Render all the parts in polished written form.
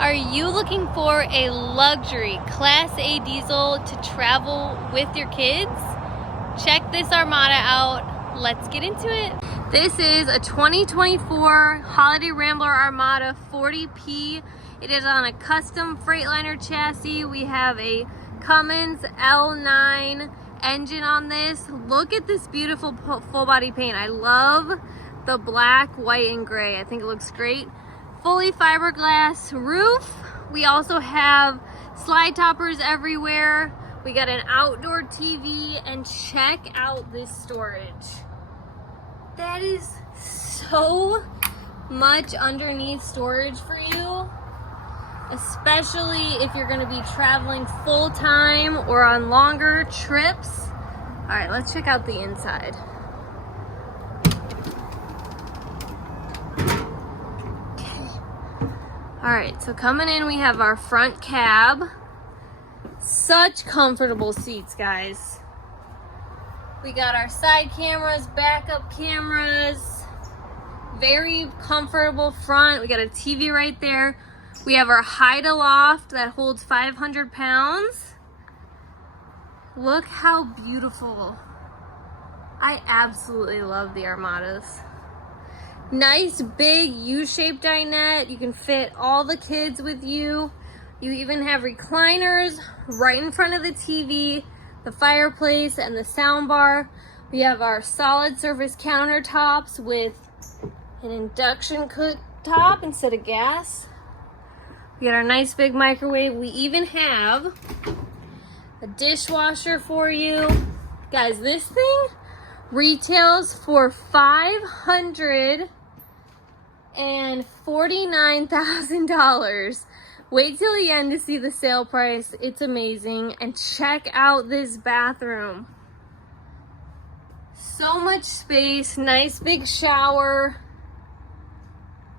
Are you looking for a luxury Class A diesel to travel with your kids? Check this Armada out. Let's get into it. This is a 2024 Holiday Rambler Armada 40P. It is on a custom Freightliner chassis. We have a Cummins L9 engine on this. Look at this beautiful full body paint. I love the black, white, and gray. I think it looks great. Fully fiberglass roof. We also have slide toppers everywhere. We got an outdoor TV, and check out this storage. That is so much underneath storage for you, especially if you're going to be traveling full time or on longer trips. All right, let's check out the inside. All right, so coming in, we have our front cab. Such comfortable seats, guys. We got our side cameras, backup cameras, very comfortable front. We got a TV right there. We have our hide-aloft that holds 500 pounds. Look how beautiful. I absolutely love the Armadas. Nice big U-shaped dinette. You can fit all the kids with you. You even have recliners right in front of the TV, the fireplace, and the sound bar. We have our solid surface countertops with an induction cooktop instead of gas. We got our nice big microwave. We even have a dishwasher for you. Guys, this thing retails for $549,000. Wait till the end to see the sale price. It's amazing. And check out this bathroom. So much space, nice big shower.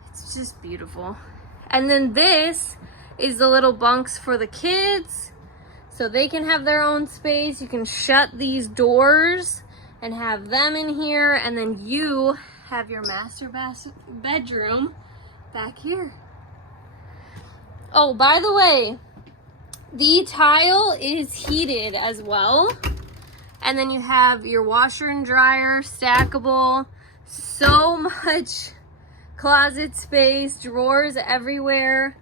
It's just beautiful. And then this is the little bunks for the kids, so they can have their own space. You can shut these doors and have them in here, and then you have your master bedroom back here. Oh, by the way, the tile is heated as well. And then you have your washer and dryer, stackable. So much closet space, drawers everywhere.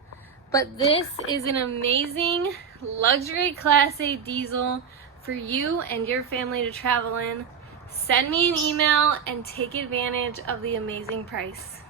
But this is an amazing luxury Class A diesel for you and your family to travel in. Send me an email and take advantage of the amazing price.